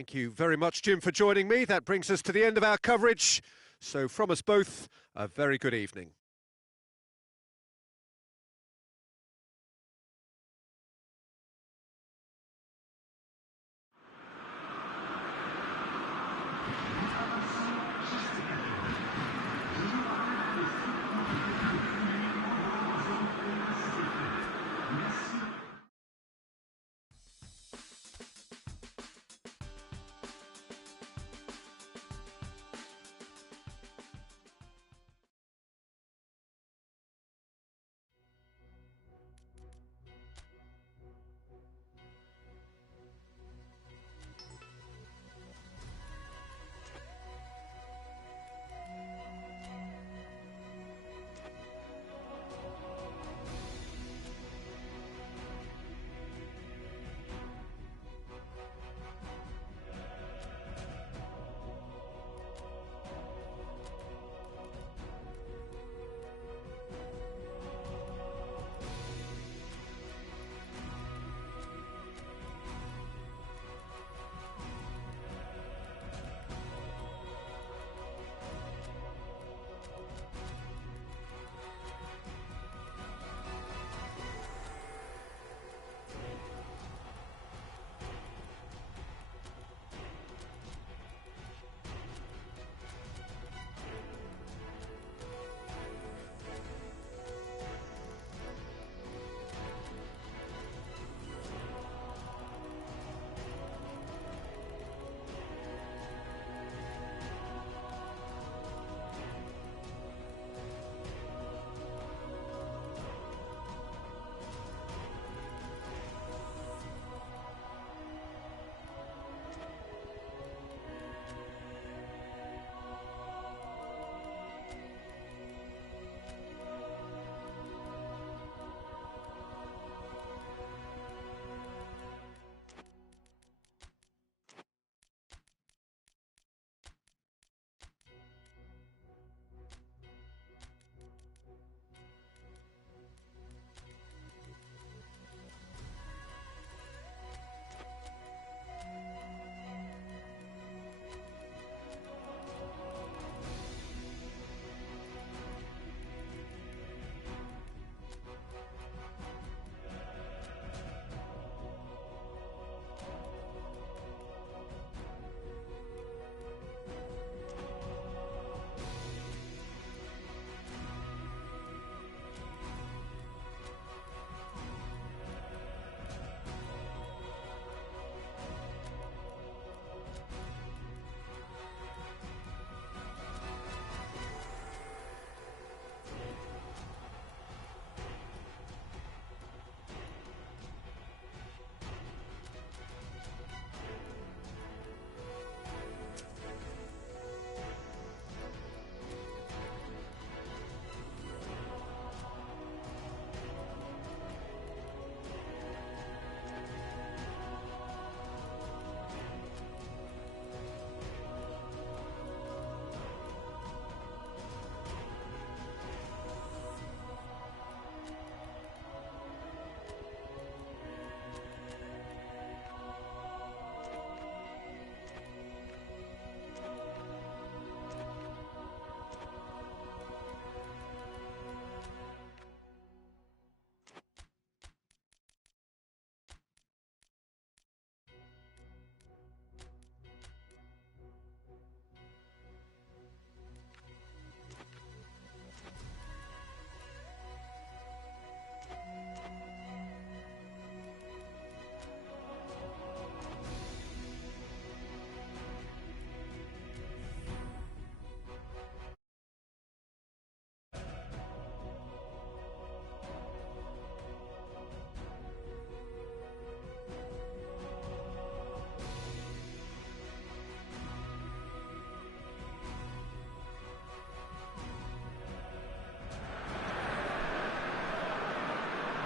Thank you very much, Jim, for joining me. That brings us to the end of our coverage. So from us both, a very good evening.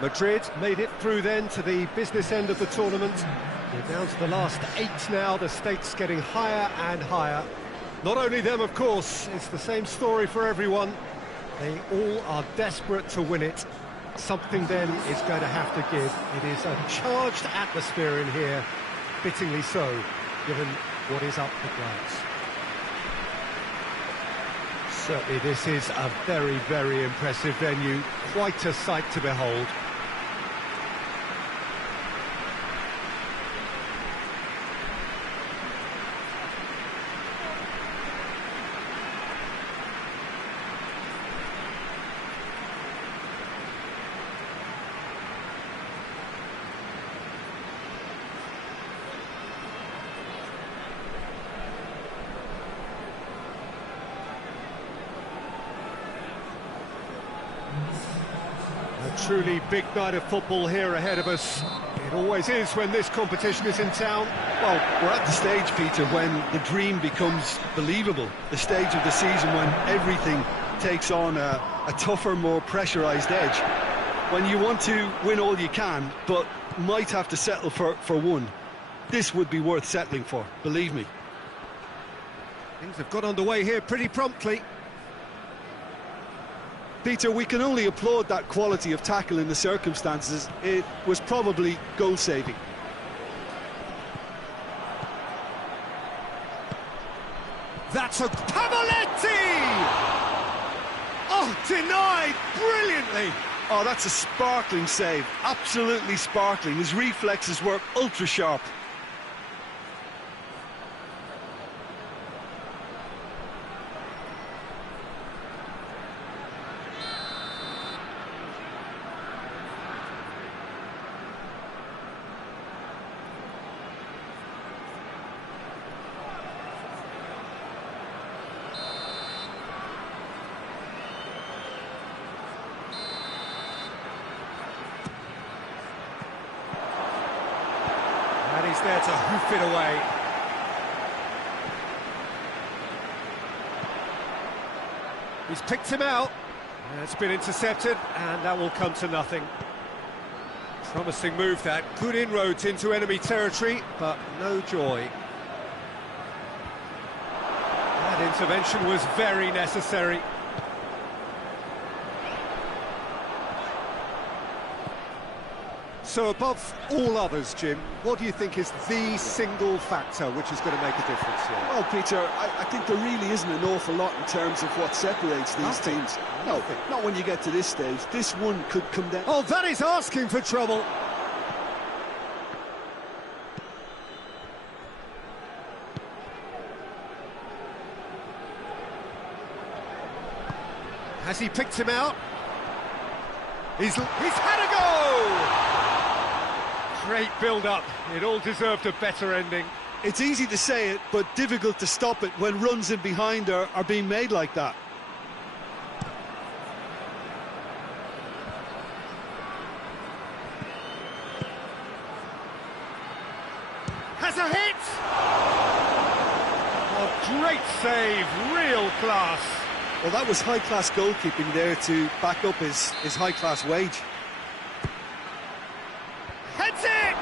Madrid made it through then to the business end of the tournament. We're down to the last 8 now, the stakes getting higher and higher. Not only them, of course, it's the same story for everyone. They all are desperate to win it. Something then is going to have to give. It is a charged atmosphere in here, fittingly so. given what is up for grabs. Certainly this is a very, very impressive venue, quite a sight to behold. A truly big night of football here ahead of us. It always is when this competition is in town. Well, we're at the stage, Peter, when the dream becomes believable. The stage of the season when everything takes on a tougher, more pressurised edge. When you want to win all you can, but might have to settle for one. This would be worth settling for, believe me. Things have got underway here pretty promptly. Peter, we can only applaud that quality of tackle in the circumstances. It was probably goal-saving. That's a Pavoletti! Oh, denied brilliantly! Oh, that's a sparkling save. Absolutely sparkling. His reflexes were ultra-sharp. And he's there to hoof it away. He's picked him out. It's been intercepted, and that will come to nothing. Promising move that. Good inroads into enemy territory, but no joy. That intervention was very necessary. So above all others, Jim, what do you think is the single factor which is going to make a difference here? Well, Peter, I think there really isn't an awful lot in terms of what separates these teams. No, not when you get to this stage. This one could come down. Oh, that is asking for trouble. Has he picked him out? He's had a go! Great build-up. It all deserved a better ending. It's easy to say it, but difficult to stop it when runs in behind are being made like that. Has a hit! Oh, great save, real class. Well, that was high-class goalkeeping there to back up his high-class wage. Heads it!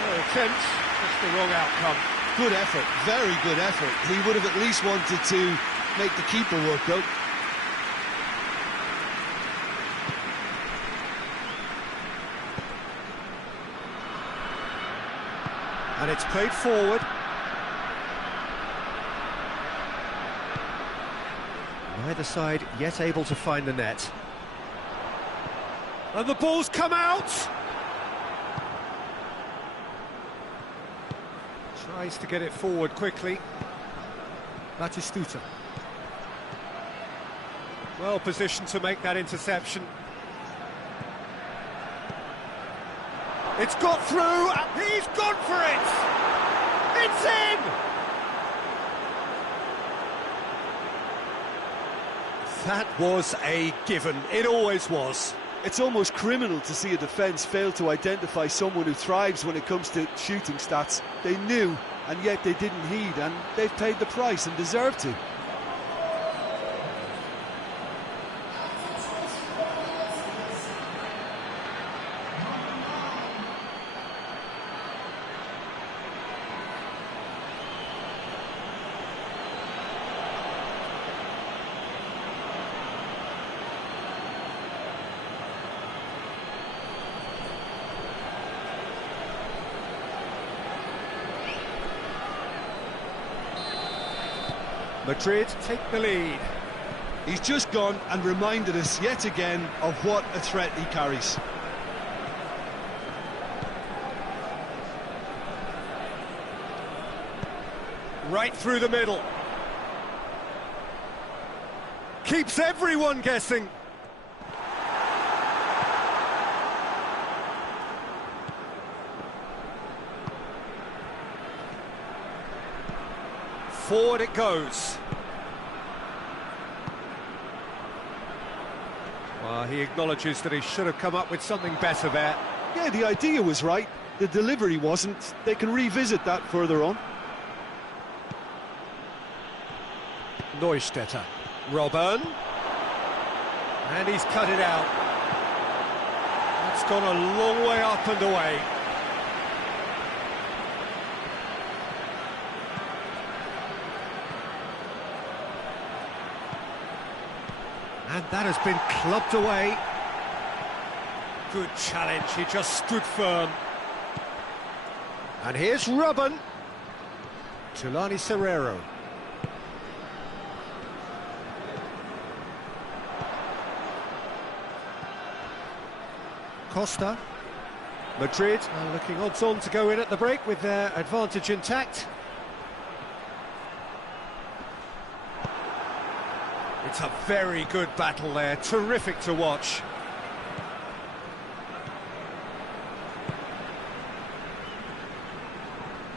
No attempt, just the wrong outcome. Good effort, very good effort. He would have at least wanted to make the keeper work, though. And it's played forward. Neither side yet able to find the net. And the ball's come out! Tries to get it forward quickly. Batistuta. Well positioned to make that interception. It's got through, and he's gone for it! It's in! That was a given, it always was. It's almost criminal to see a defence fail to identify someone who thrives when it comes to shooting stats. They knew, and yet they didn't heed, and they've paid the price and deserve to. Madrid take the lead. He's just gone and reminded us yet again of what a threat he carries. Right through the middle. Keeps everyone guessing. Forward it goes. Well, he acknowledges that he should have come up with something better there. Yeah, the idea was right, the delivery wasn't. They can revisit that further on. Neustädter. Robben. And he's cut it out. That's gone a long way up and away. And that has been clubbed away. Good challenge, he just stood firm. And here's Robben. Tulani Serrero. Costa. Madrid are looking odds-on to go in at the break with their advantage intact. It's a very good battle there, terrific to watch.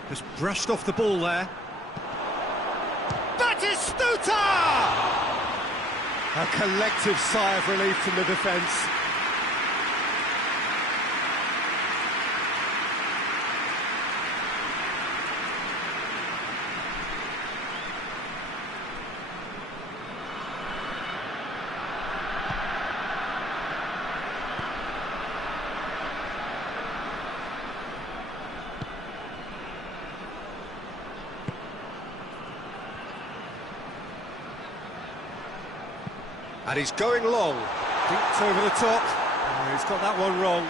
Just brushed off the ball there. Batistuta! A collective sigh of relief from the defence. And he's going long. Dinked over the top. Oh, he's got that one wrong.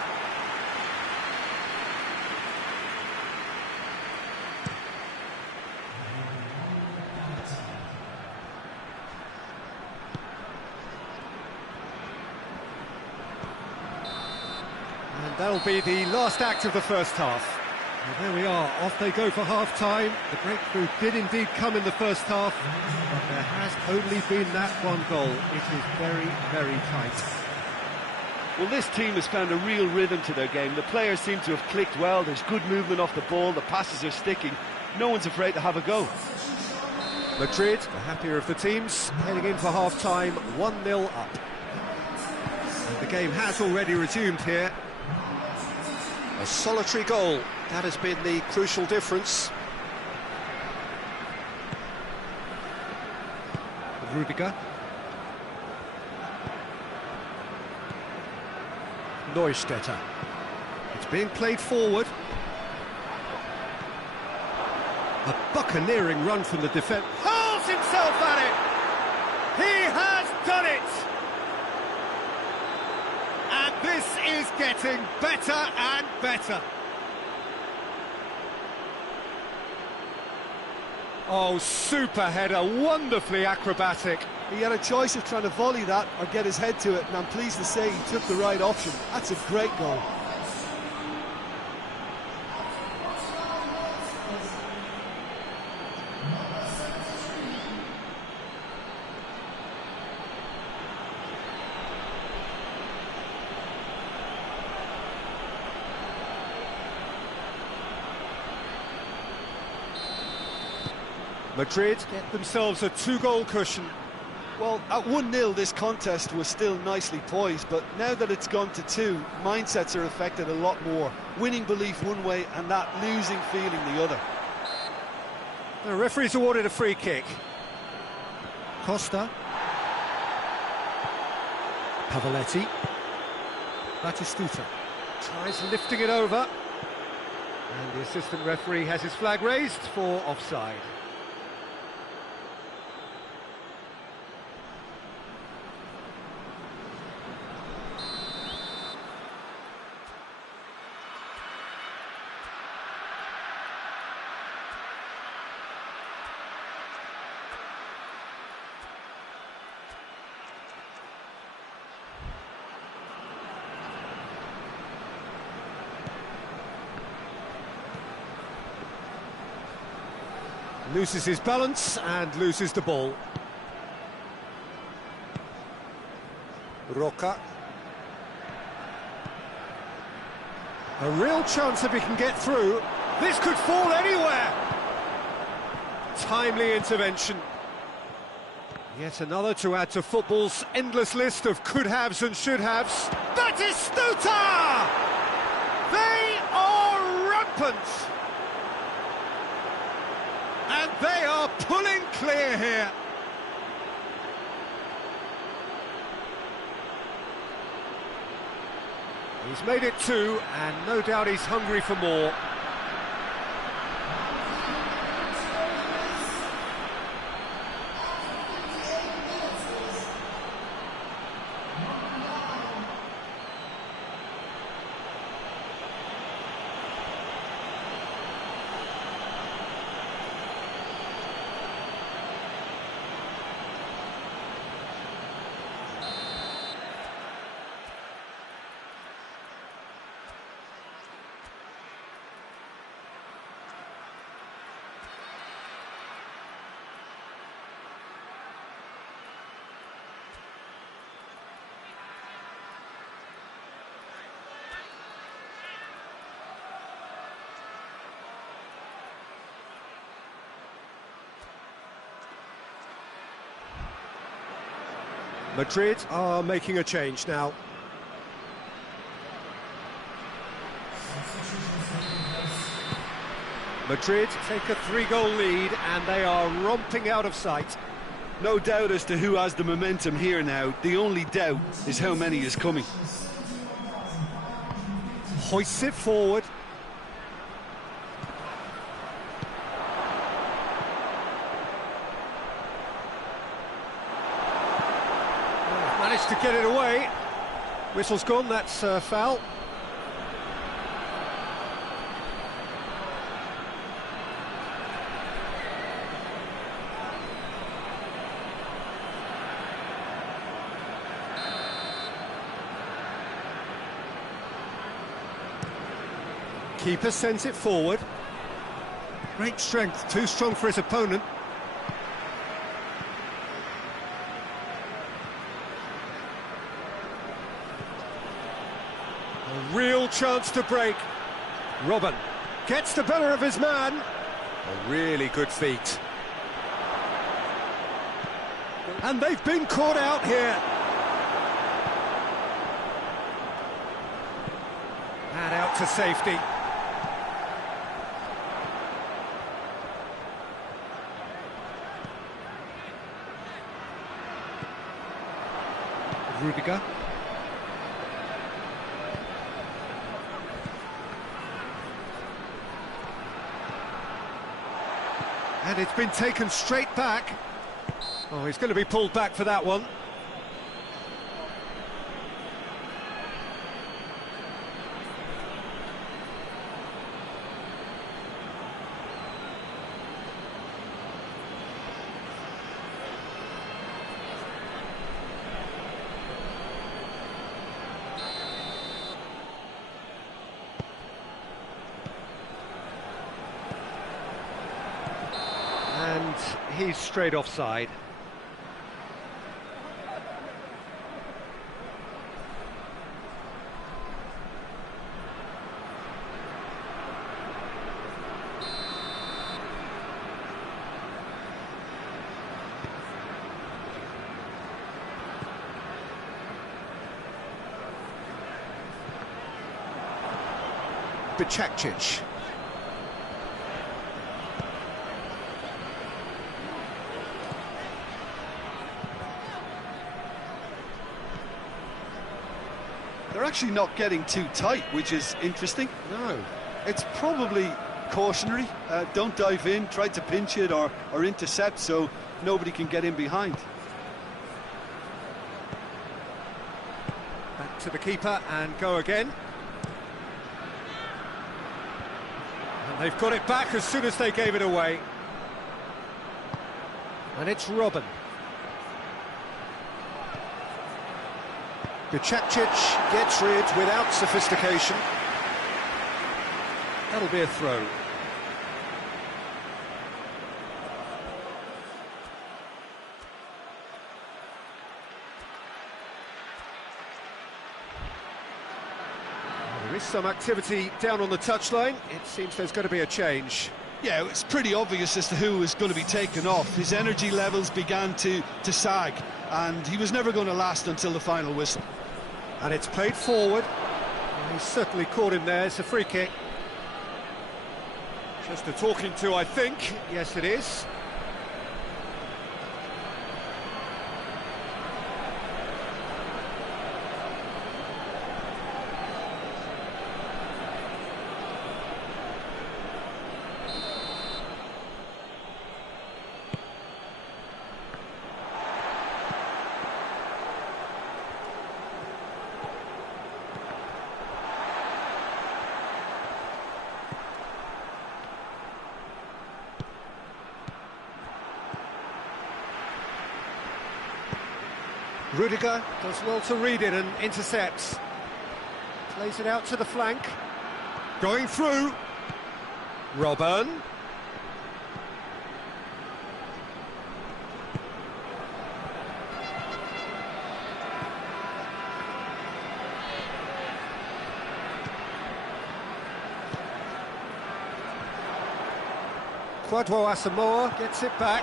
And that'll be the last act of the first half. Well, there we are, off they go for half-time. The breakthrough did indeed come in the first half, but there has only been that one goal. It is very, very tight. Well, this team has found a real rhythm to their game. The players seem to have clicked well. There's good movement off the ball. The passes are sticking. No one's afraid to have a go. Madrid, the happier of the teams, heading in for half-time, 1-0 up. And the game has already resumed here. A solitary goal, that has been the crucial difference. Rudiger. Neustädter. It's being played forward. A buccaneering run from the defence. Hurls himself at it! He has done it! And this is getting better and better. Oh, super header, wonderfully acrobatic. He had a choice of trying to volley that or get his head to it, and I'm pleased to say he took the right option. That's a great goal. Madrid get themselves a two-goal cushion. Well, at 1-0 this contest was still nicely poised, but now that it's gone to 2, mindsets are affected a lot more. Winning belief one way and that losing feeling the other. The referee's awarded a free kick. Costa. Pavoletti. Batistuta. Tries lifting it over. And the assistant referee has his flag raised for offside. Loses his balance and loses the ball. Roca. A real chance if he can get through. This could fall anywhere. Timely intervention. Yet another to add to football's endless list of could-haves and should-haves. Batistuta! They are rampant! And they are pulling clear here. He's made it 2, and no doubt he's hungry for more. Madrid are making a change now. Madrid take a 3-goal lead and they are romping out of sight. No doubt as to who has the momentum here now. The only doubt is how many is coming. Hoists it forward. Managed to get it away. Whistle's gone, that's foul. Keeper sends it forward. Great strength, too strong for his opponent. A real chance to break. Robin gets the better of his man. A really good feat. And they've been caught out here. And out to safety. Rudiger. And it's been taken straight back. Oh, he's going to be pulled back for that one. And he's straight offside. Bicakcic. They're actually not getting too tight, which is interesting. No. It's probably cautionary. Don't dive in, try to pinch it or intercept so nobody can get in behind. Back to the keeper and go again. And they've got it back as soon as they gave it away. And it's Robin. Bicakcic gets rid without sophistication. That'll be a throw. There is some activity down on the touchline. It seems there's going to be a change. Yeah, it's pretty obvious as to who was going to be taken off. His energy levels began to sag, and he was never going to last until the final whistle. And it's played forward. He's certainly caught him there. It's a free kick. Just a talking to, I think. Yes, it is. Rudiger does well to read it and intercepts. Plays it out to the flank. Going through. Robben. Kwadwo Asamoah gets it back.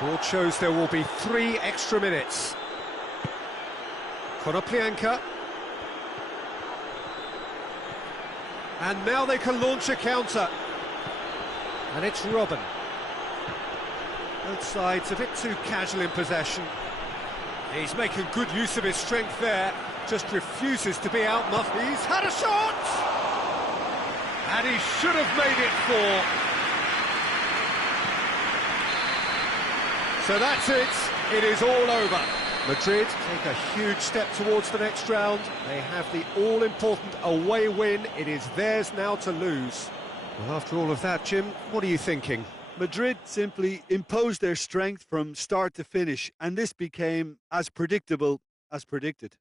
Board shows there will be 3 extra minutes. Konoplyanka. And now they can launch a counter. And it's Robben. Both sides a bit too casual in possession. He's making good use of his strength there. Just refuses to be outmuscled. He's had a shot! And he should have made it 4. So that's it, it is all over. Madrid take a huge step towards the next round. They have the all-important away win. It is theirs now to lose. Well, after all of that, Jim, what are you thinking? Madrid simply imposed their strength from start to finish, and this became as predictable as predicted.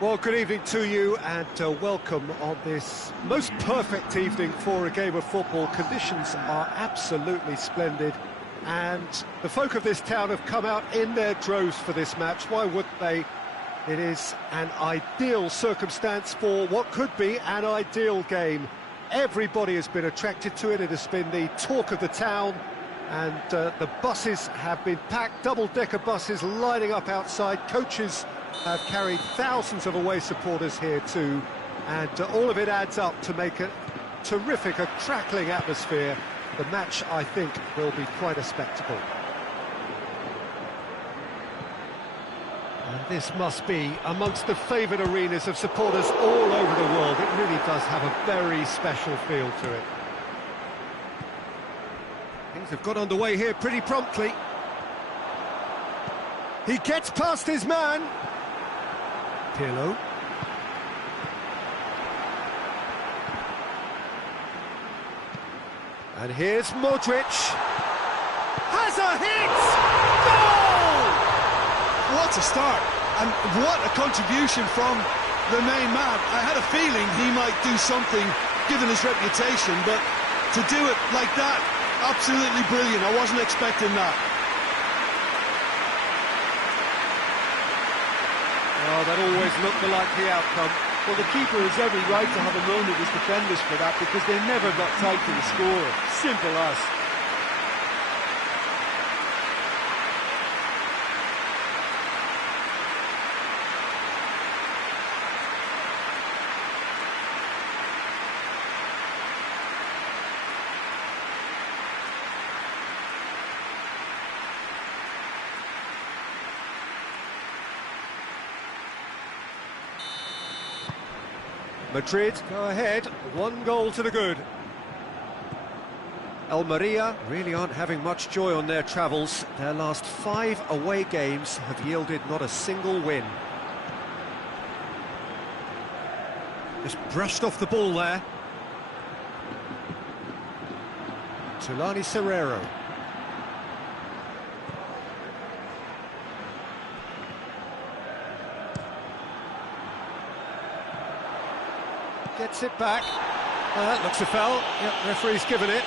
Well, good evening to you and welcome on this most perfect evening for a game of football. Conditions are absolutely splendid and the folk of this town have come out in their droves for this match. Why wouldn't they? It is an ideal circumstance for what could be an ideal game. Everybody has been attracted to it. It has been the talk of the town and the buses have been packed, double-decker buses lining up outside. Coaches have carried thousands of away supporters here too, and all of it adds up to make a terrific, a crackling atmosphere. The match, I think, will be quite a spectacle. And this must be amongst the favoured arenas of supporters all over the world. It really does have a very special feel to it. Things have got underway here pretty promptly. He gets past his man. Pirlo. And here's Modric. Has a hit! Goal! What a start, and what a contribution from the main man. I had a feeling he might do something, given his reputation, but to do it like that, absolutely brilliant. I wasn't expecting that. Oh, that always looked the likely outcome. Well, the keeper has every right to have a moan at his defenders for that because they never got tight to the scorer. Simple as. Madrid go ahead, 1 goal to the good. Almeria really aren't having much joy on their travels. Their last 5 away games have yielded not a single win. Just brushed off the ball there. Tulani Serrero. Gets it back. That looks a foul. Yep, referee's given it.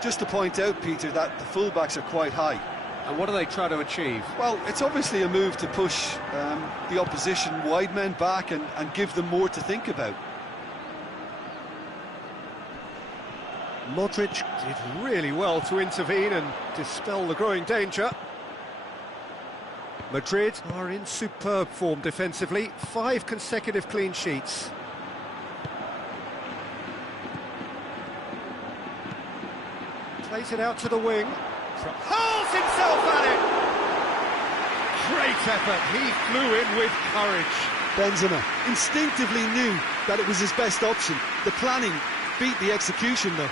Just to point out, Peter, that the fullbacks are quite high. And what do they try to achieve? Well, it's obviously a move to push the opposition wide men back and give them more to think about. Modric did really well to intervene and dispel the growing danger. Madrid are in superb form defensively, 5 consecutive clean sheets. Plays it out to the wing. Hurls himself at it! Great effort, he flew in with courage. Benzema instinctively knew that it was his best option. The planning beat the execution though.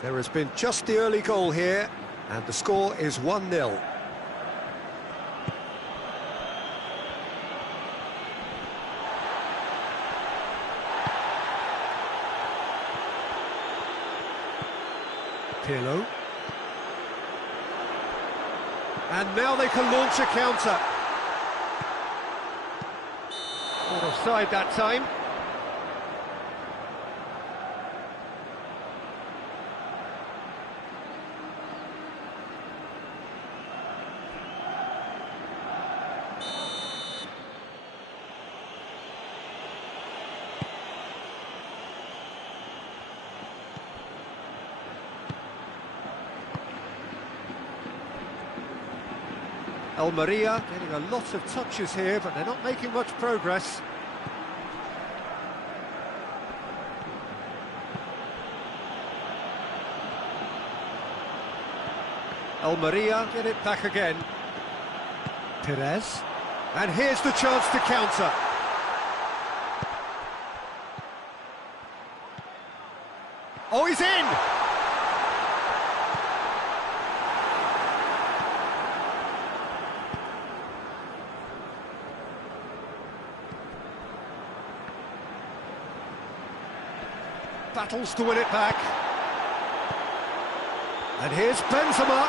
There has been just the early goal here, and the score is 1-0. Pirlo. And now they can launch a counter. Not offside that time. Almeria getting a lot of touches here, but they're not making much progress. Almeria get it back again. Perez. And here's the chance to counter. Oh, he's in! Battles to win it back. And here's Benzema.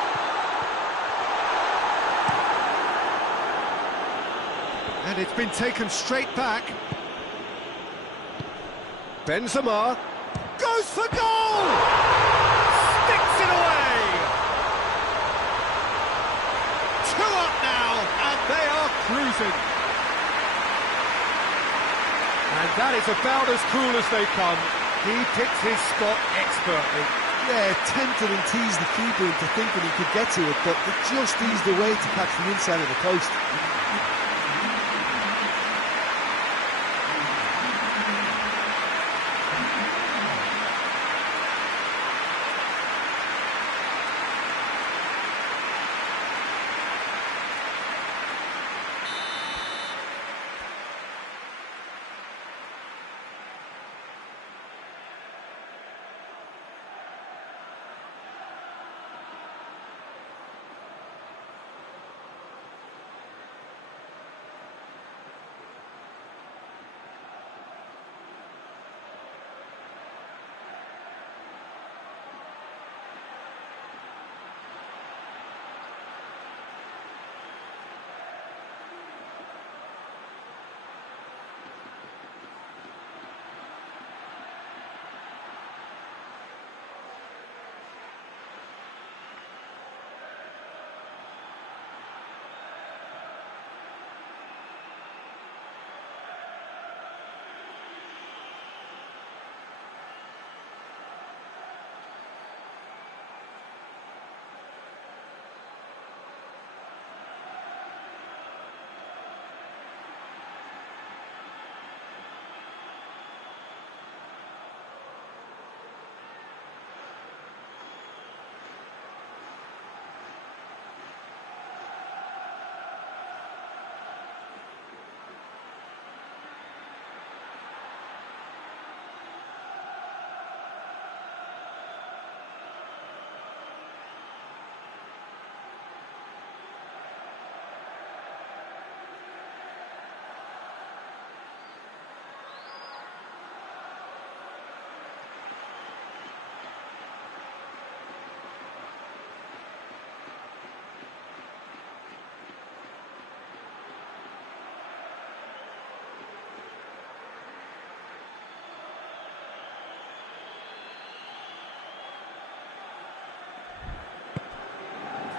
And it's been taken straight back. Benzema goes for goal! Sticks it away! 2 up now, and they are cruising. And that is about as cool as they come. He picked his spot expertly. Yeah, tempted and teased the keeper into thinking he could get to it, but it just eased away to catch the inside of the post.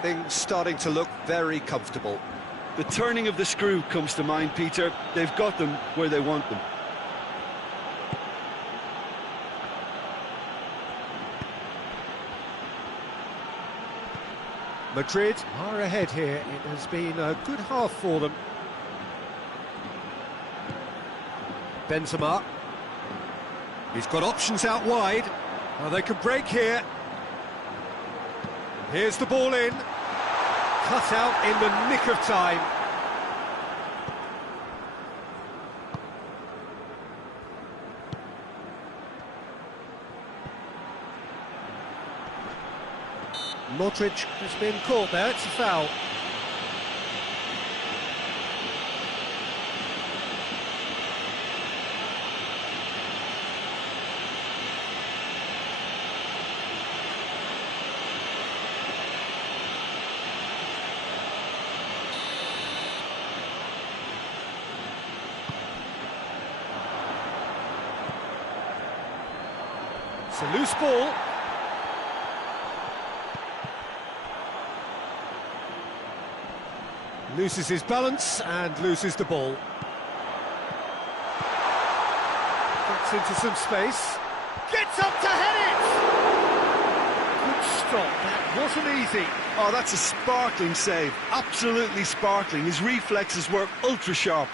Things starting to look very comfortable. The turning of the screw comes to mind, Peter. They've got them where they want them. Madrid are ahead here. It has been a good half for them. Benzema. He's got options out wide. Well, they can break here. Here's the ball in. Cut out in the nick of time. Modric has been caught there, it's a foul. It's a loose ball. Loses his balance and loses the ball. Gets into some space. Gets up to head it! Good stop, that wasn't easy. Oh, that's a sparkling save. Absolutely sparkling. His reflexes were ultra sharp.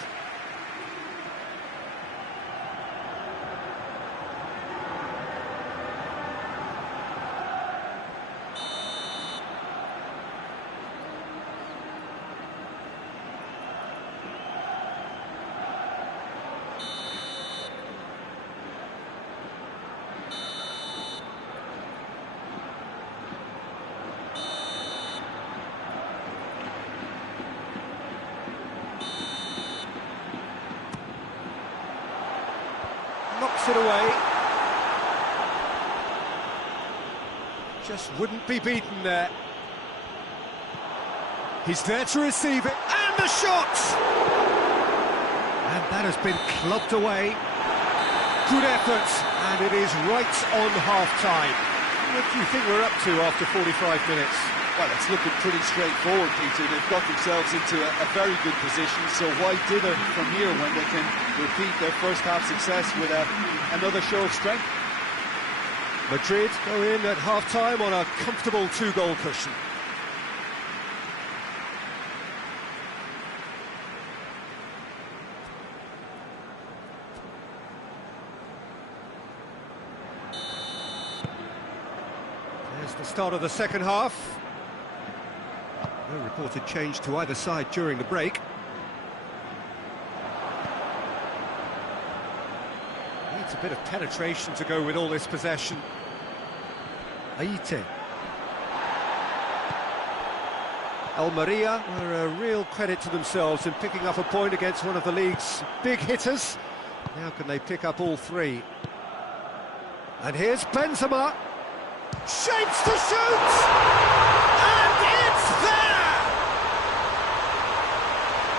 Knocks it away. Just wouldn't be beaten there. He's there to receive it, and the shot! And that has been clubbed away. Good effort, and it is right on half-time. What do you think we're up to after 45 minutes? Well, it's looking pretty straightforward, Peter. They've got themselves into a very good position, so why dither from here when they can repeat their first half success with another show of strength? Madrid go in at half-time on a comfortable two-goal cushion. There's the start of the second half. No reported change to either side during the break. Needs a bit of penetration to go with all this possession. Aite. Almeria were a real credit to themselves in picking up a point against one of the league's big hitters. Now can they pick up all three? And here's Benzema. Shapes to shoot! And it's there!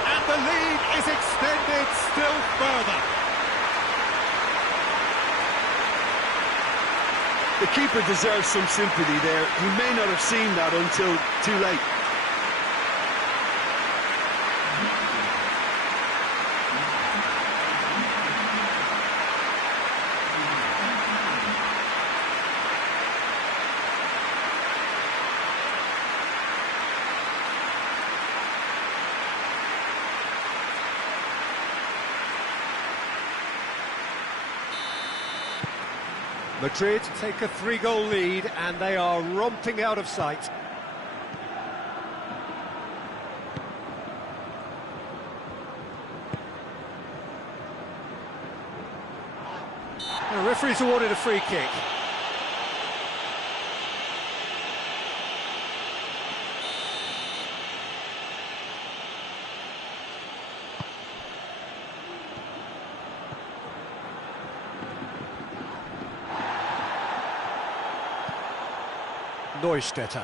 And the lead is extended still further. The keeper deserves some sympathy there. He may not have seen that until too late. Madrid take a three-goal lead and they are romping out of sight. The referee's awarded a free kick. Neustädter.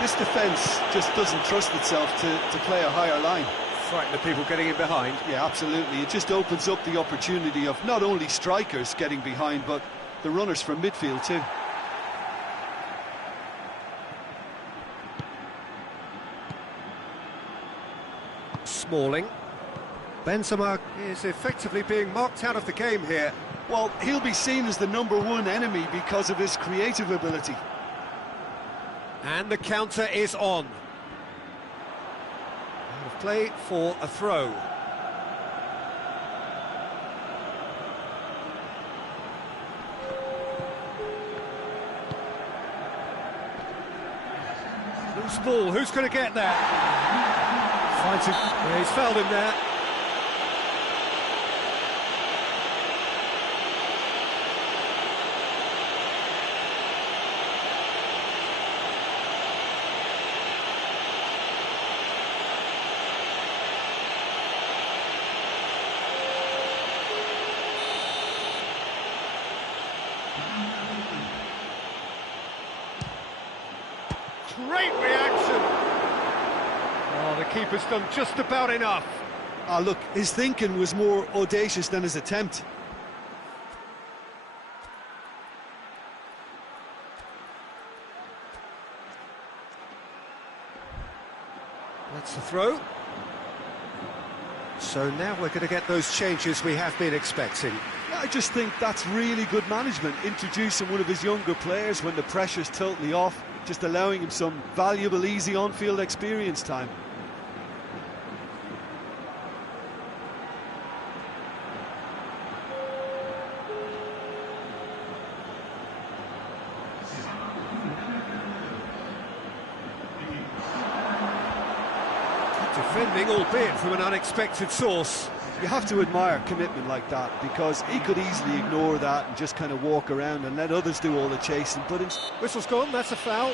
This defence just doesn't trust itself to play a higher line. frighten the people getting in behind. Yeah, absolutely. It just opens up the opportunity of not only strikers getting behind, but the runners from midfield too. Smalling. Benzema is effectively being marked out of the game here. Well, he'll be seen as the #1 enemy because of his creative ability. And the counter is on. Out of play for a throw. Loose ball, who's going to get that? Finds him. Yeah, he's fouled him there. Great reaction! Oh, the keeper's done just about enough. Look, his thinking was more audacious than his attempt. That's the throw. So now we're going to get those changes we have been expecting. I just think that's really good management, introducing one of his younger players when the pressure's totally off, just allowing him some valuable, easy on-field experience time. Defending, albeit from an unexpected source. You have to admire commitment like that, because he could easily ignore that and just kind of walk around and let others do all the chasing. But Whistle's gone, that's a foul.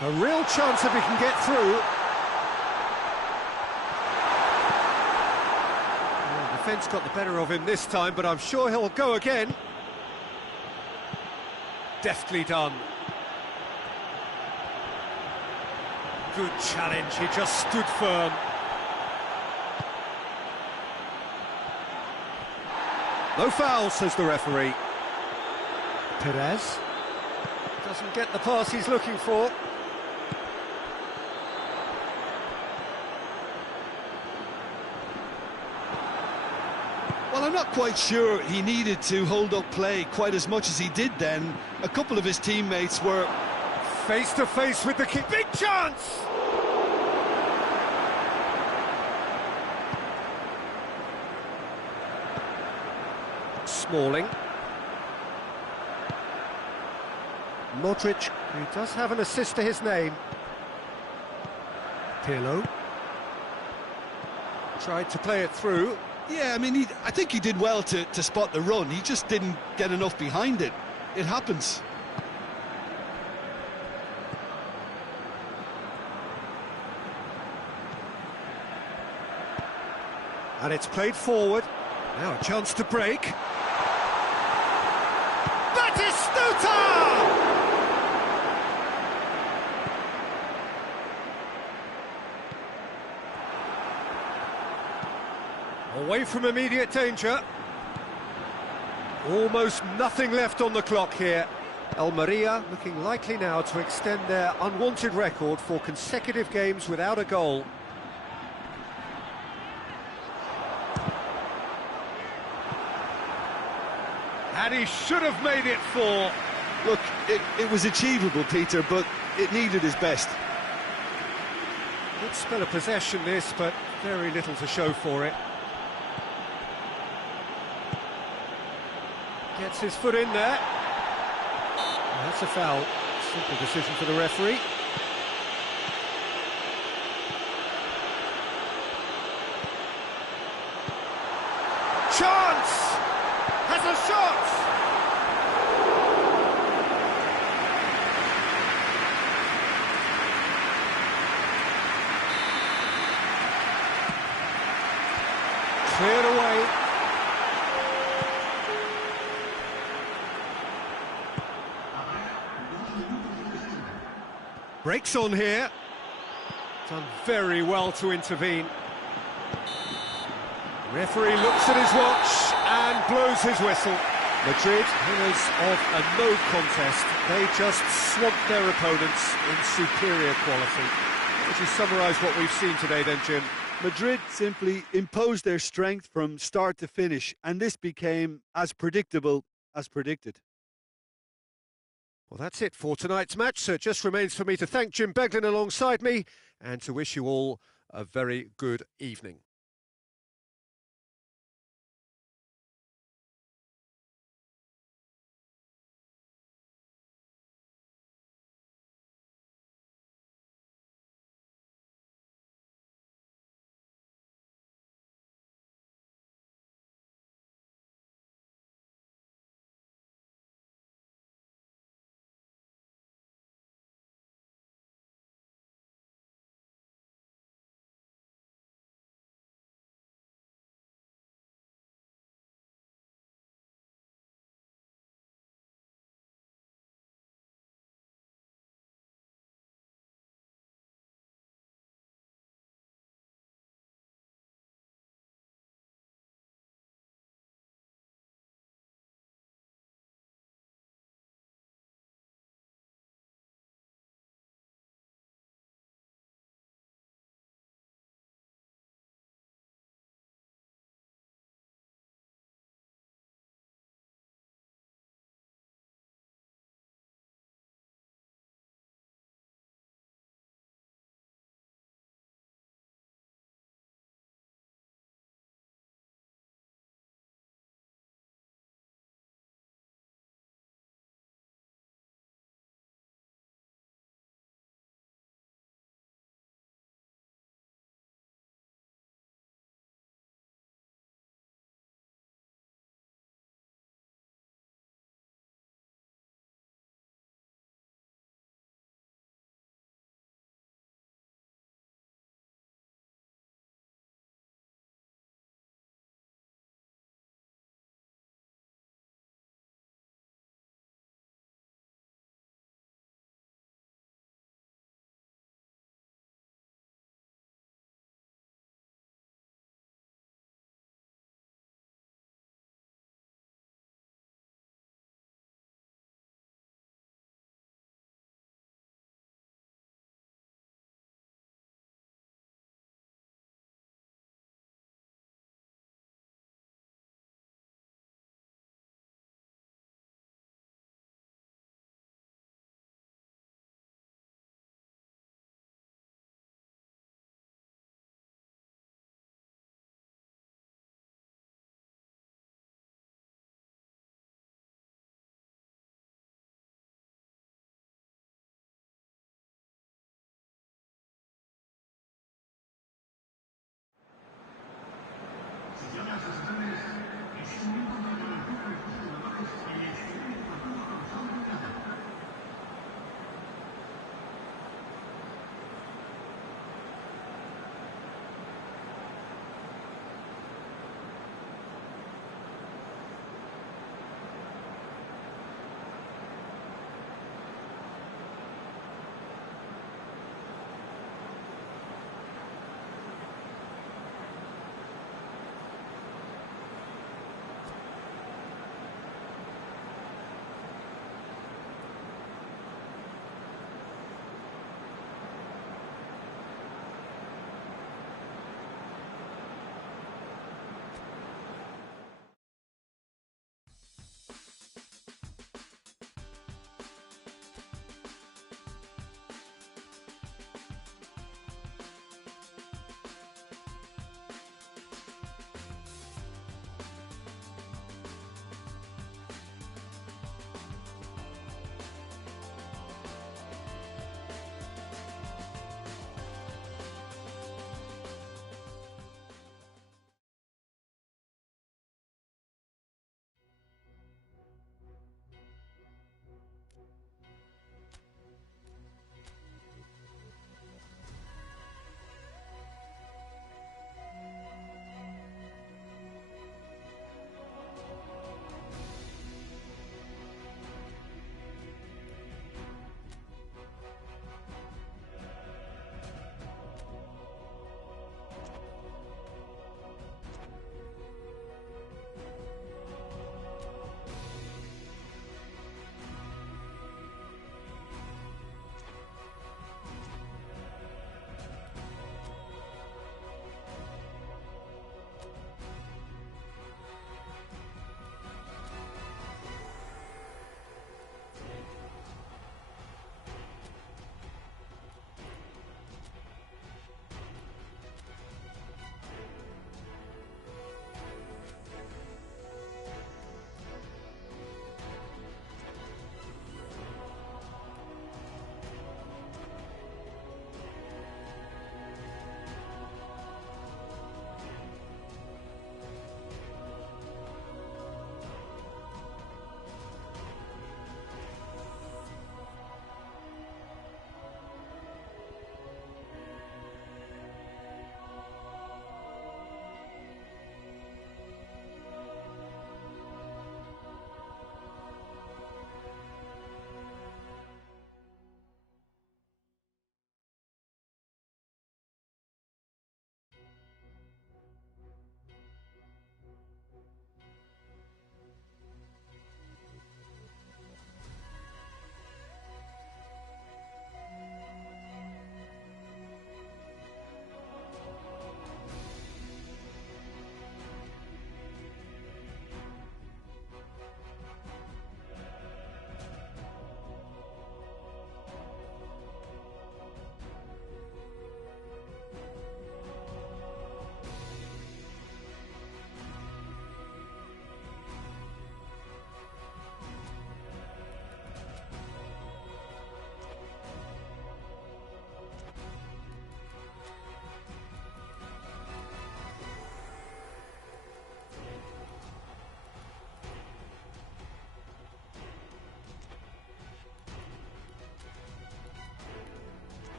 A real chance if he can get through. Well, defence got the better of him this time, but I'm sure he'll go again. Deftly done. Good challenge, he just stood firm. No foul, says the referee. Perez doesn't get the pass he's looking for. Well, I'm not quite sure he needed to hold up play quite as much as he did then. A couple of his teammates were face to face with the keeper. Big chance! Smalling. Modric, who does have an assist to his name. Pirlo. Tried to play it through. Yeah, I mean, I think he did well to spot the run. He just didn't get enough behind it. It happens. And it's played forward. Now a chance to break. Batistuta! Away from immediate danger. Almost nothing left on the clock here. Almeria looking likely now to extend their unwanted record for consecutive games without a goal. And he should have made it 4. Look, it was achievable, Peter, but it needed his best. Good spell of possession this, but very little to show for it. Gets his foot in there. That's a foul. Simple decision for the referee. Chance! Has a shot! Cleared away. Breaks on here. Done very well to intervene. Referee looks at his watch and blows his whistle. Madrid, winners of a no contest. They just swamped their opponents in superior quality. Would you summarise what we've seen today then, Jim? Madrid simply imposed their strength from start to finish, and this became as predictable as predicted. Well, that's it for tonight's match, so it just remains for me to thank Jim Beglin alongside me and to wish you all a very good evening.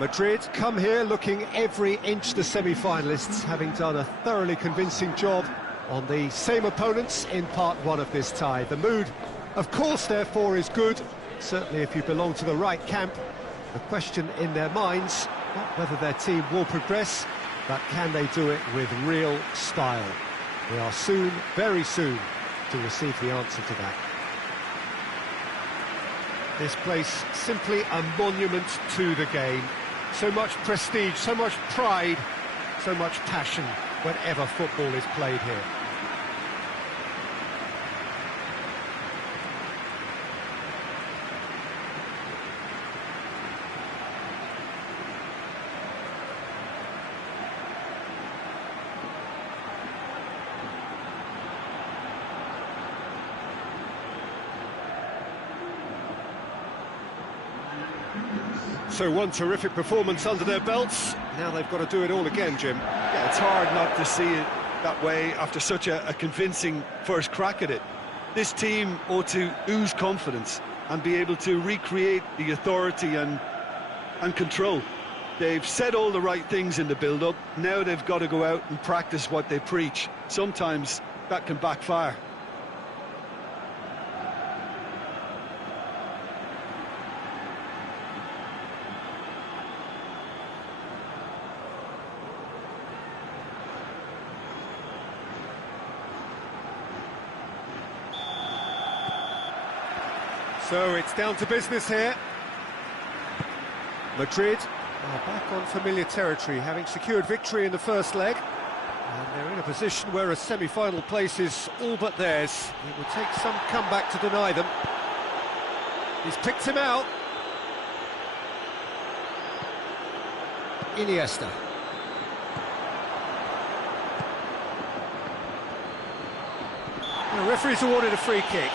Madrid come here looking every inch the semi-finalists, having done a thoroughly convincing job on the same opponents in part one of this tie. The mood, of course, therefore, is good, certainly if you belong to the right camp. The question in their minds, not whether their team will progress, but can they do it with real style? We are soon, very soon, to receive the answer to that. This place simply a monument to the game. So much prestige, so much pride, so much passion whenever football is played here. So one terrific performance under their belts. Now they've got to do it all again, Jim. Yeah, it's hard not to see it that way after such a convincing first crack at it. This team ought to ooze confidence and be able to recreate the authority and control. They've said all the right things in the build-up. Now they've got to go out and practice what they preach. Sometimes that can backfire. So it's down to business here. Madrid are back on familiar territory, having secured victory in the first leg. And they're in a position where a semi-final place is all but theirs. It will take some comeback to deny them. He's picked him out. Iniesta. The referee's awarded a free kick.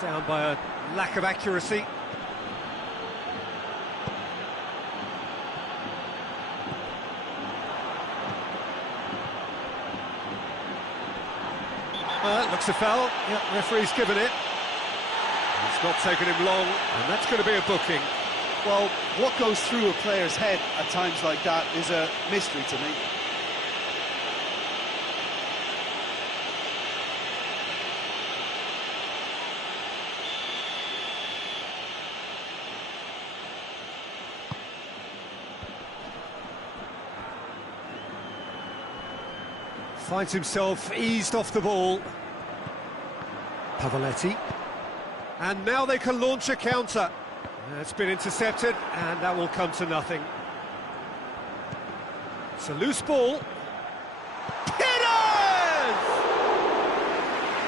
Down by a lack of accuracy. Looks a foul. Yep, referee's given it. It's not taken him long, and that's going to be a booking. Well, what goes through a player's head at times like that is a mystery to me. Finds himself eased off the ball. Pavoletti. And now they can launch a counter. It's been intercepted, and that will come to nothing. It's a loose ball. Hitters!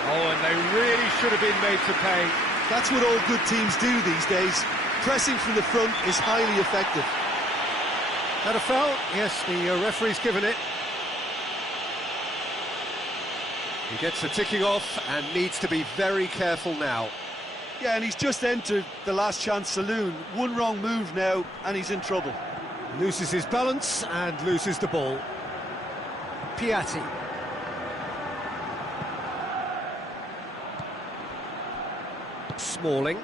Oh, and they really should have been made to pay. That's what all good teams do these days. Pressing from the front is highly effective. That a foul? Yes, the referee's given it. He gets the ticking off and needs to be very careful now. Yeah, and he's just entered the last chance saloon. One wrong move now, and he's in trouble. Loses his balance and loses the ball. Piatti. Smalling.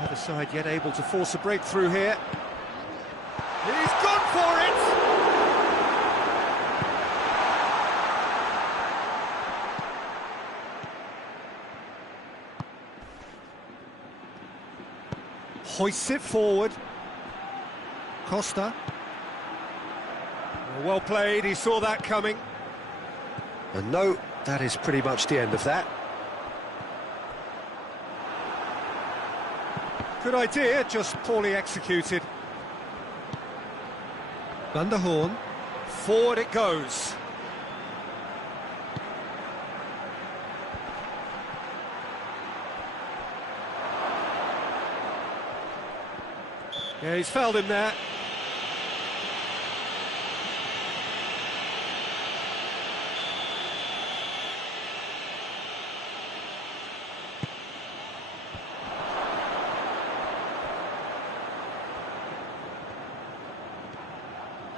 Neither side yet able to force a breakthrough here. He's gone for it! Hoists it forward. Costa. Well played, he saw that coming. And no, that is pretty much the end of that. Good idea, just poorly executed. Van der Horn. Forward it goes. Yeah, he's fouled him there.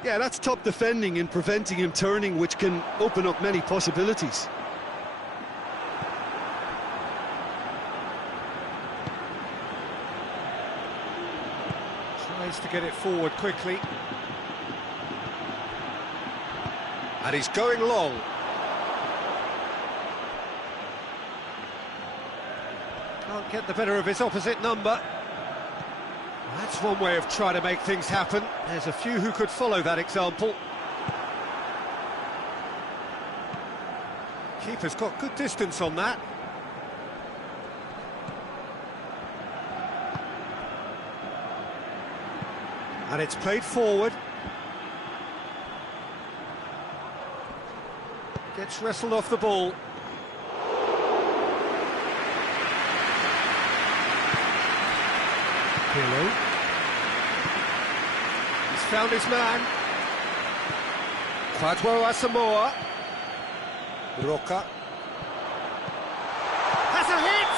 Yeah, that's top defending and preventing him turning, which can open up many possibilities. Tries to get it forward quickly. And he's going long. Can't get the better of his opposite number. That's one way of trying to make things happen. There's a few who could follow that example. Keeper's got good distance on that. And it's played forward. Gets wrestled off the ball. Pirlo. He's found his man. Quadro Asamoah. Roca. Has a hit!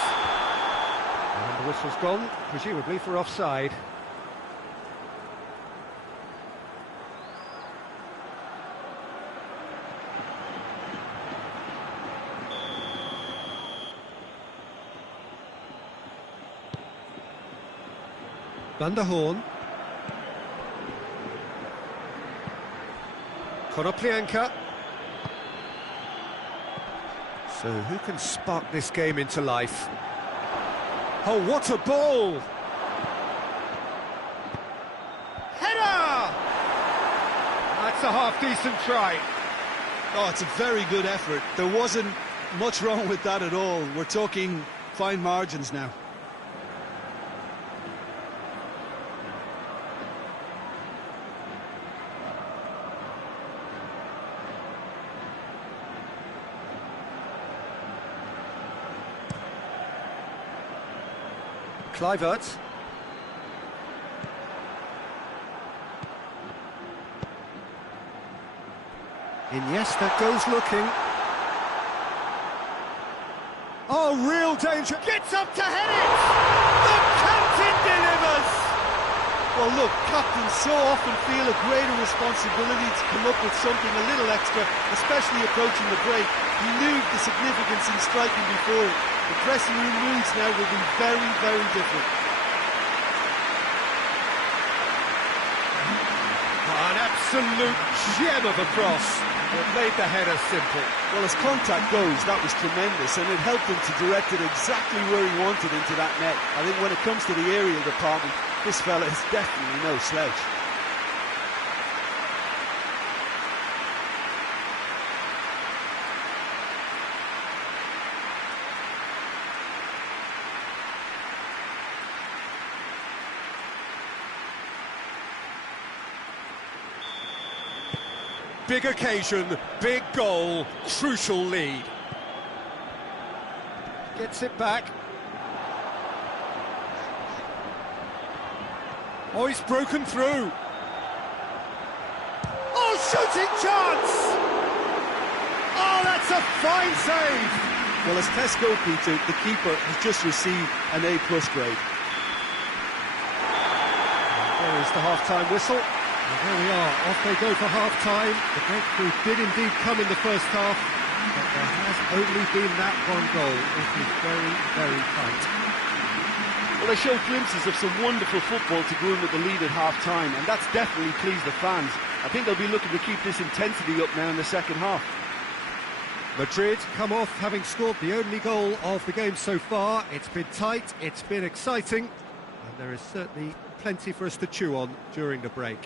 And the whistle's gone, presumably for offside. Van der Horn. Konoplyanka. So who can spark this game into life? Oh, what a ball! Header! That's a half-decent try. Oh, it's a very good effort. There wasn't much wrong with that at all. We're talking fine margins now. Kluivert. Iniesta goes looking. Oh, real danger. Gets up to head it! The captain delivers! Well, look, captains so often feel a greater responsibility to come up with something a little extra, especially approaching the break. He knew the significance in striking before it. The dressing room moods now will be very, very different. An absolute gem of a cross. It made the header simple. Well, as contact goes, that was tremendous, and it helped him to direct it exactly where he wanted into that net. I think when it comes to the aerial department, this fella is definitely no slouch. Big occasion, big goal, crucial lead. Gets it back. Oh, he's broken through. Oh, shooting chance! Oh, that's a fine save! Well, as tests go, Peter, the keeper has just received an A+ grade. There is the half-time whistle. And there we are, off they go for half-time. The breakthrough did indeed come in the first half, but there has only been that one goal. It is very, very tight. Well, they showed glimpses of some wonderful football to go in with the lead at half-time, and that's definitely pleased the fans. I think they'll be looking to keep this intensity up now in the second half. Madrid come off having scored the only goal of the game so far. It's been tight, it's been exciting, and there is certainly plenty for us to chew on during the break.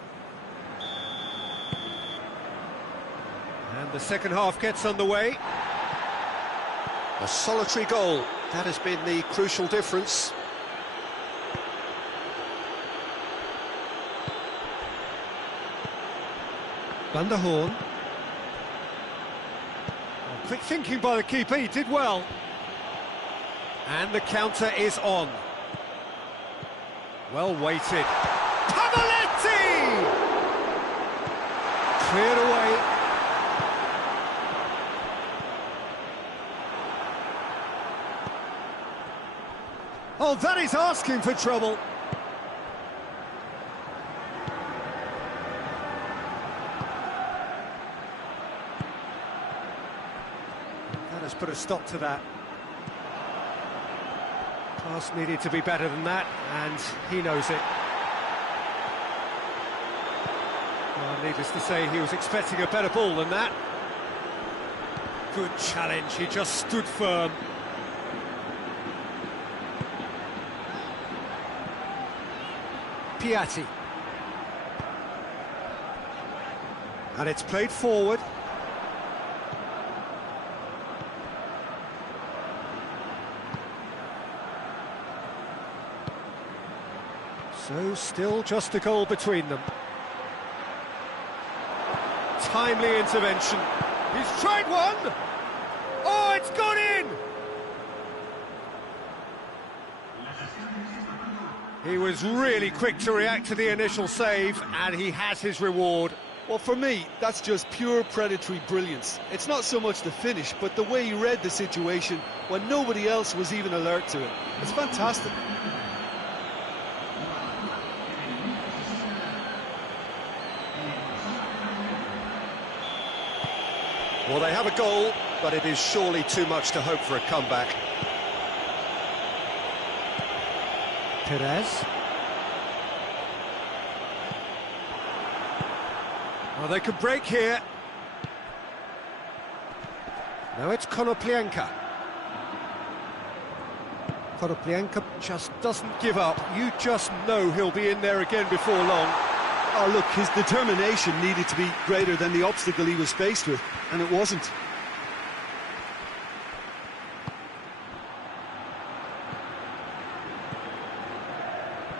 And the second half gets underway. A solitary goal, that has been the crucial difference. Van der Horn. Oh, quick thinking by the keeper, he did well. And the counter is on. Well weighted. Pavaletti! Cleared away. Oh, that is asking for trouble. put a stop to that. Pass needed to be better than that, and he knows it. Well, needless to say, he was expecting a better ball than that. Good challenge, he just stood firm. Piatti. And it's played forward. So, still just a goal between them. Timely intervention. He's tried one! Oh, it's gone in! He was really quick to react to the initial save, and he has his reward. Well, for me, that's just pure predatory brilliance. It's not so much the finish, but the way he read the situation when nobody else was even alert to it. It's fantastic. Well, they have a goal, but it is surely too much to hope for a comeback. Perez. Well, they could break here. Now it's Konoplyanka. Konoplyanka just doesn't give up. You just know he'll be in there again before long. Oh, look, his determination needed to be greater than the obstacle he was faced with, and it wasn't.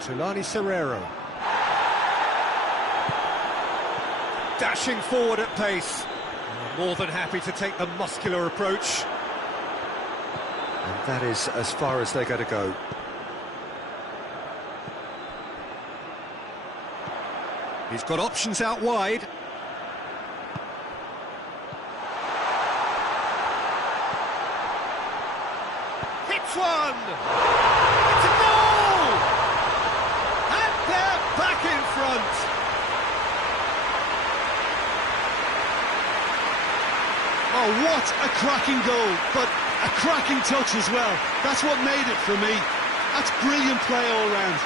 Tulani Serrero. Dashing forward at pace. More than happy to take the muscular approach. And that is as far as they're going to go. He's got options out wide. Hits one! It's a goal! And they're back in front! Oh, what a cracking goal, but a cracking touch as well. That's what made it for me. That's brilliant play all round.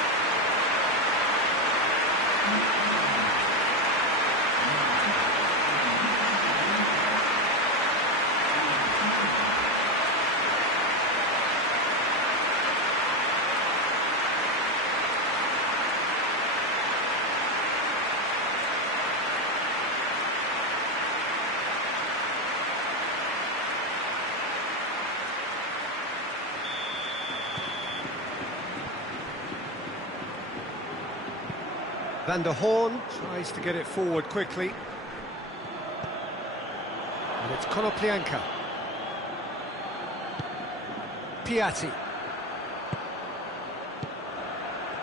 Van der Horn tries to get it forward quickly. And it's Konoplyanka. Piatti.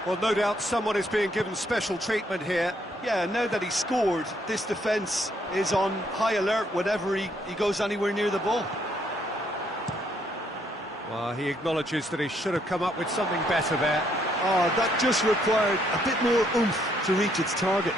Well, no doubt someone is being given special treatment here. Yeah, now that he's scored, this defence is on high alert whenever he goes anywhere near the ball. Well, he acknowledges that he should have come up with something better there. Oh, that just required a bit more oomph to reach its target.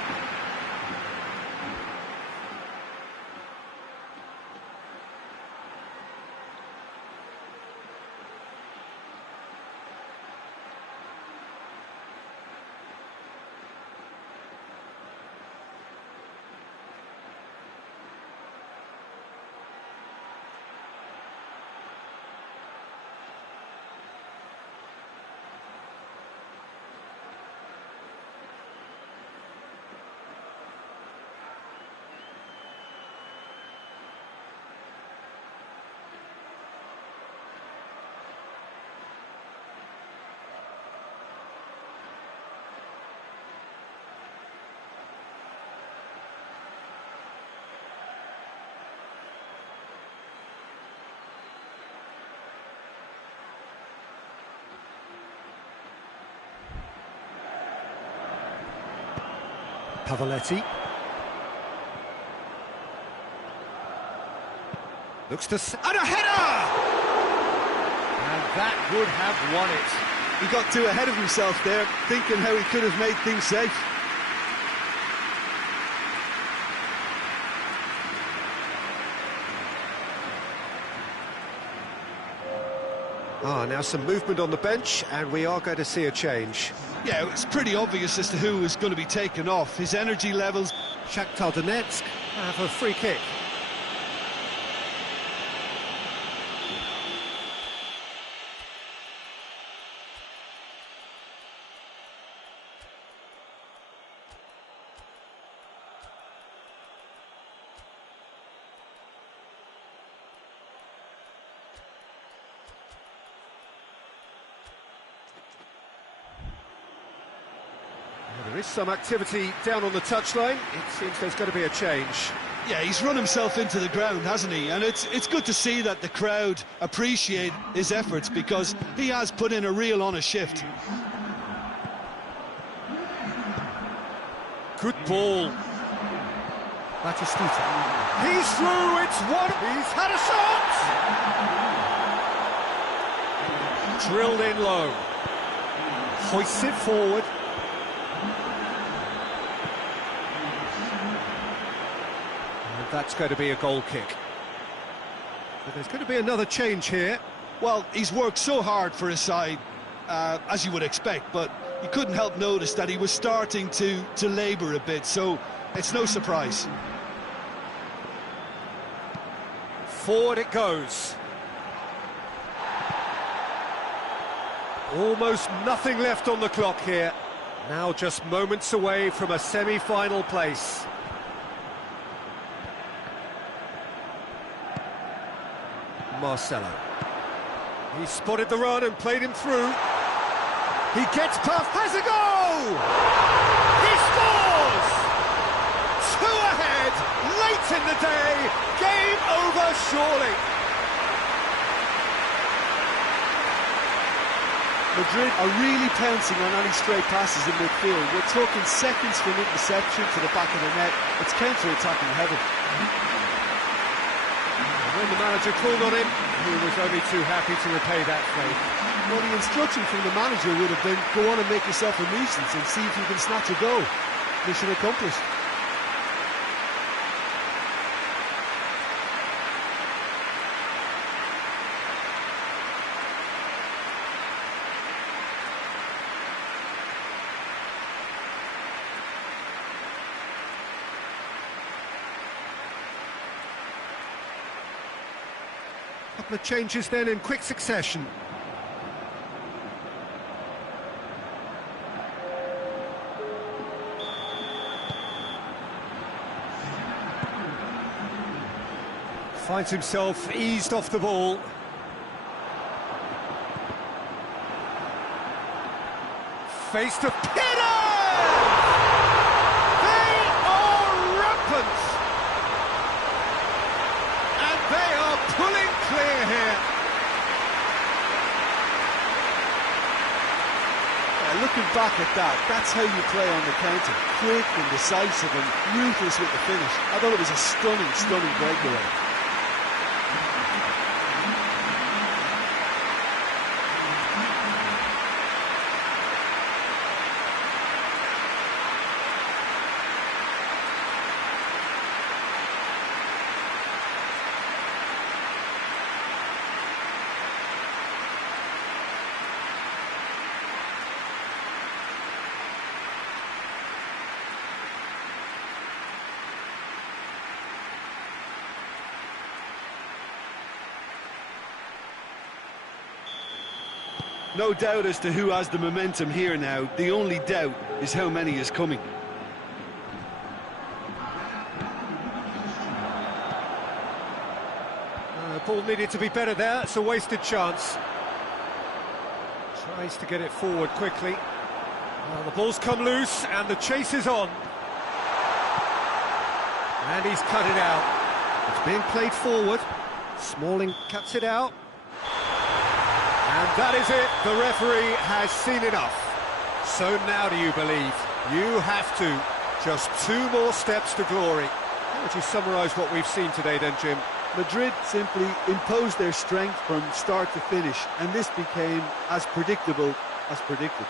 Pavoletti. Looks to... and a header! And that would have won it. He got too ahead of himself there, thinking how he could have made things safe. Now some movement on the bench, and we are going to see a change. Yeah, it's pretty obvious as to who is going to be taken off. His energy levels. Shakhtar Donetsk have a free kick. There is some activity down on the touchline. It seems there's going to be a change. Yeah, he's run himself into the ground, hasn't he? And it's good to see that the crowd appreciate his efforts, because he has put in a real honest shift. Good ball. Batistuta. He's through, it's one. He's had a shot! Drilled in low. Hoists it forward. And that's going to be a goal kick. But there's going to be another change here. Well, he's worked so hard for his side, as you would expect, but you couldn't help notice that he was starting to labour a bit, so it's no surprise. Forward it goes. Almost nothing left on the clock here. Now just moments away from a semi-final place. Marcelo. He spotted the run and played him through. He gets past, has a goal! He scores! 2 ahead, late in the day, game over surely. Madrid are really pouncing on any stray passes in midfield. We're talking seconds from interception to the back of the net. It's counter-attacking heaven. When the manager called on him, he was only too happy to repay that favour. Well, the instruction from the manager would have been, go on and make yourself a nuisance and see if you can snatch a goal. Mission accomplished. Couple of changes then in quick succession. Finds himself eased off the ball. Face to Pinner! They are rampant! And they are pulling clear here. Yeah, looking back at that, that's how you play on the counter. Quick and decisive and ruthless with the finish. I thought it was a stunning, stunning breakaway. No doubt as to who has the momentum here now. The only doubt is how many is coming. Ball needed to be better there, it's a wasted chance. Tries to get it forward quickly. The ball's come loose and the chase is on. And he's cut it out. It's being played forward. Smalling cuts it out. And that is it, the referee has seen enough. So now do you believe? You have to. Just 2 more steps to glory. How would you summarise what we've seen today then, Jim? Madrid simply imposed their strength from start to finish, and this became as predictable as predicted.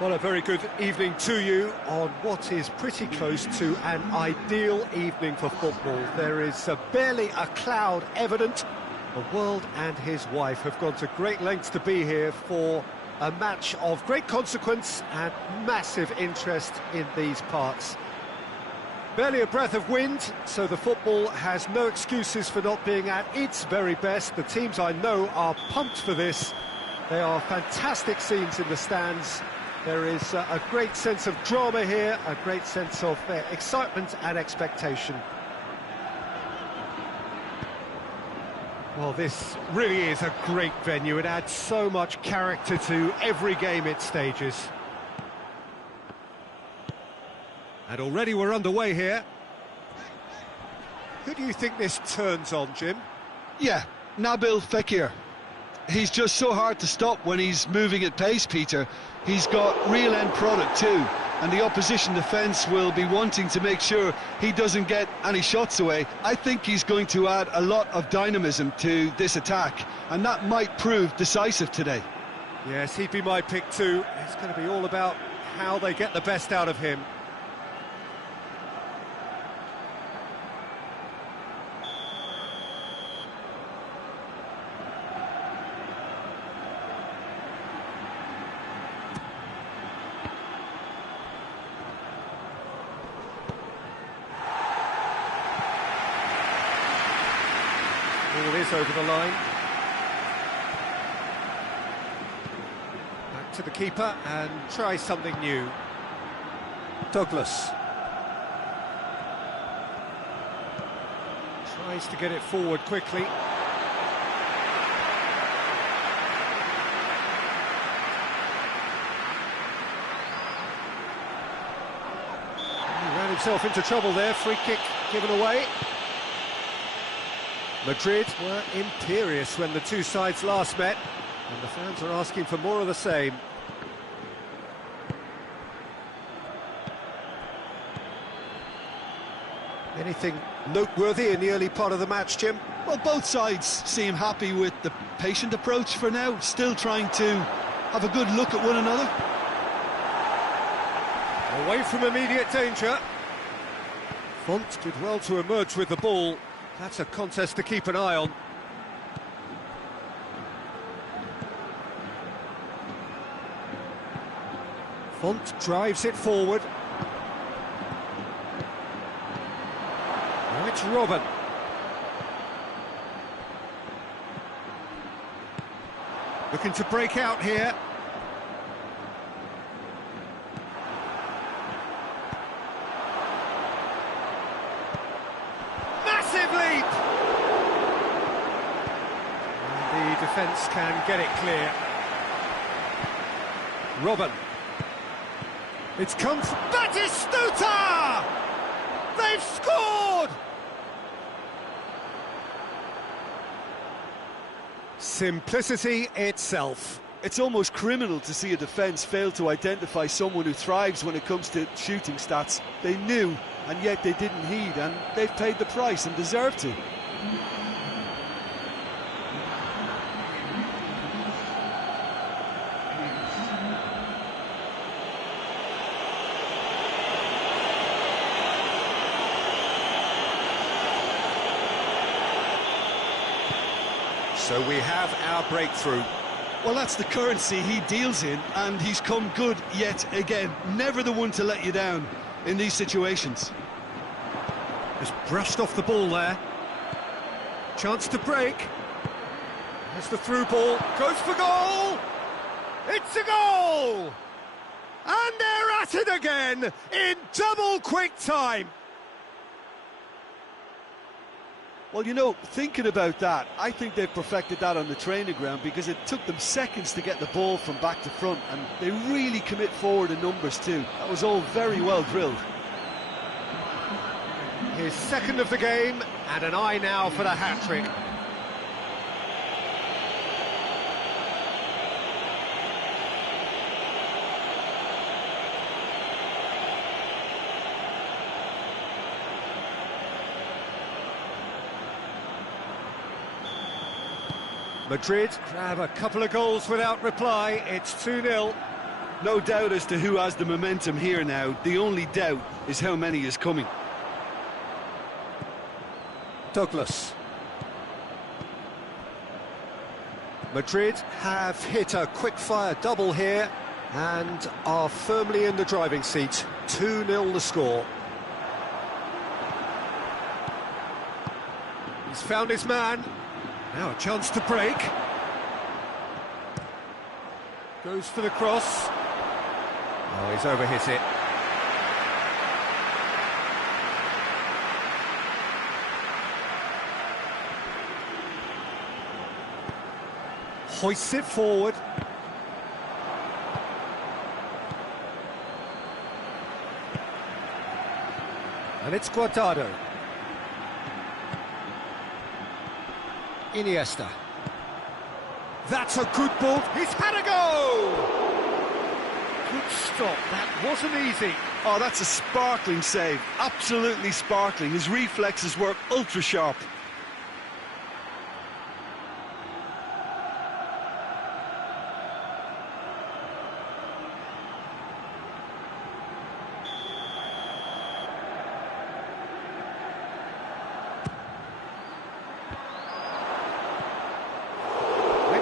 Well, a very good evening to you on what is pretty close to an ideal evening for football. There is barely a cloud evident. The world and his wife have gone to great lengths to be here for a match of great consequence and massive interest in these parts. Barely a breath of wind, so the football has no excuses for not being at its very best. The teams I know are pumped for this. They are fantastic scenes in the stands. There is a great sense of drama here, a great sense of excitement and expectation. Well, this really is a great venue. It adds so much character to every game it stages. And already we're underway here. Who do you think this turns on, Jim? Yeah, Nabil Fekir. He's just so hard to stop when he's moving at pace, Peter. He's got real end product too, and the opposition defence will be wanting to make sure he doesn't get any shots away. I think he's going to add a lot of dynamism to this attack, and that might prove decisive today. Yes, he'd be my pick too. It's going to be all about how they get the best out of him. Ball is over the line. Back to the keeper and try something new. Douglas. Tries to get it forward quickly. He ran himself into trouble there. Free kick given away. Madrid were imperious when the two sides last met, and the fans are asking for more of the same. Anything noteworthy in the early part of the match, Jim? Well, both sides seem happy with the patient approach for now, still trying to have a good look at one another. Away from immediate danger. Font did well to emerge with the ball. That's a contest to keep an eye on. Font drives it forward. Now it's Robin. Looking to break out here. Leap! And the defence can get it clear. Robin. It's come from Batistuta! They've scored! Simplicity itself. It's almost criminal to see a defence fail to identify someone who thrives when it comes to shooting stats. They knew, and yet they didn't heed, and they've paid the price and deserve to. So we have our breakthrough. Well, that's the currency he deals in, and he's come good yet again. Never the one to let you down in these situations. Just brushed off the ball there. Chance to break. There's the through ball. Goes for goal! It's a goal! And they're at it again in double quick time. Well, you know, thinking about that, I think they've perfected that on the training ground, because it took them seconds to get the ball from back to front, and they really commit forward in numbers too. That was all very well drilled. His second of the game, and an eye now for the hat-trick. Madrid grab a couple of goals without reply. It's 2-0. No doubt as to who has the momentum here now. The only doubt is how many is coming. Douglas. Madrid have hit a quick-fire double here and are firmly in the driving seat. 2-0 the score. He's found his man. Now a chance to break. Goes for the cross. Oh, he's overhit it. Hoists it forward. And it's Guardado. Iniesta. That's a good ball. He's had a go! Good stop. That wasn't easy. Oh, that's a sparkling save. Absolutely sparkling. His reflexes were ultra sharp.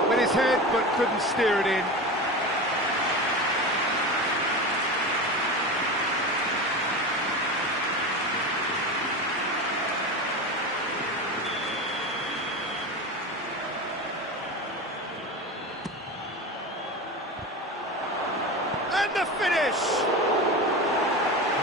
With his head, but couldn't steer it in. And the finish!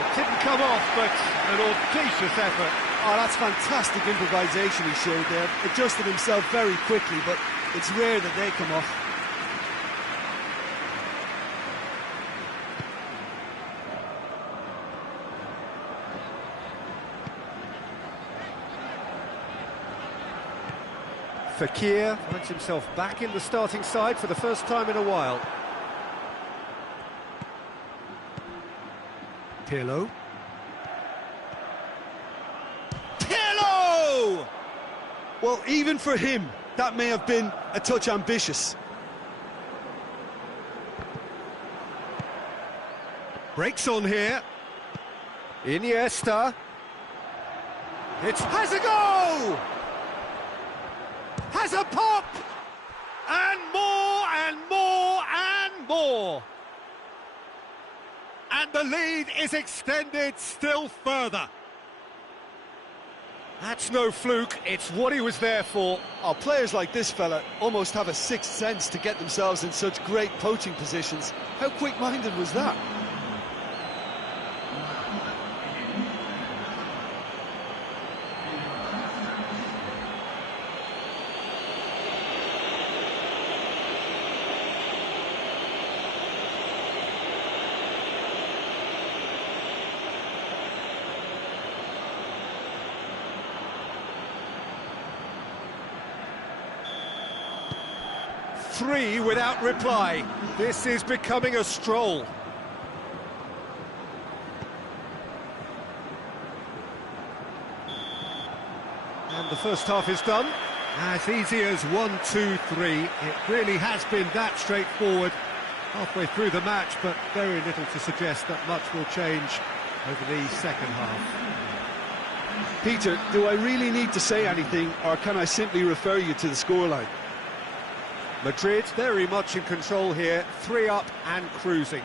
It didn't come off, but an audacious effort. Oh, that's fantastic improvisation he showed there. Adjusted himself very quickly, but it's rare that they come off. Fekir finds himself back in the starting side for the first time in a while. Pirlo. Pirlo! Well, even for him, that may have been a touch ambitious. Breaks on here. Iniesta. Has a go! Has a pop! And more and more and more! And the lead is extended still further. That's no fluke, it's what he was there for. Oh, players like this fella almost have a sixth sense to get themselves in such great poaching positions. How quick-minded was that? Three without reply. This is becoming a stroll. And the first half is done. As easy as 1, 2, 3. It really has been that straightforward halfway through the match, but very little to suggest that much will change over the second half. Peter, do I really need to say anything, or can I simply refer you to the scoreline? Madrid very much in control here, 3 up and cruising.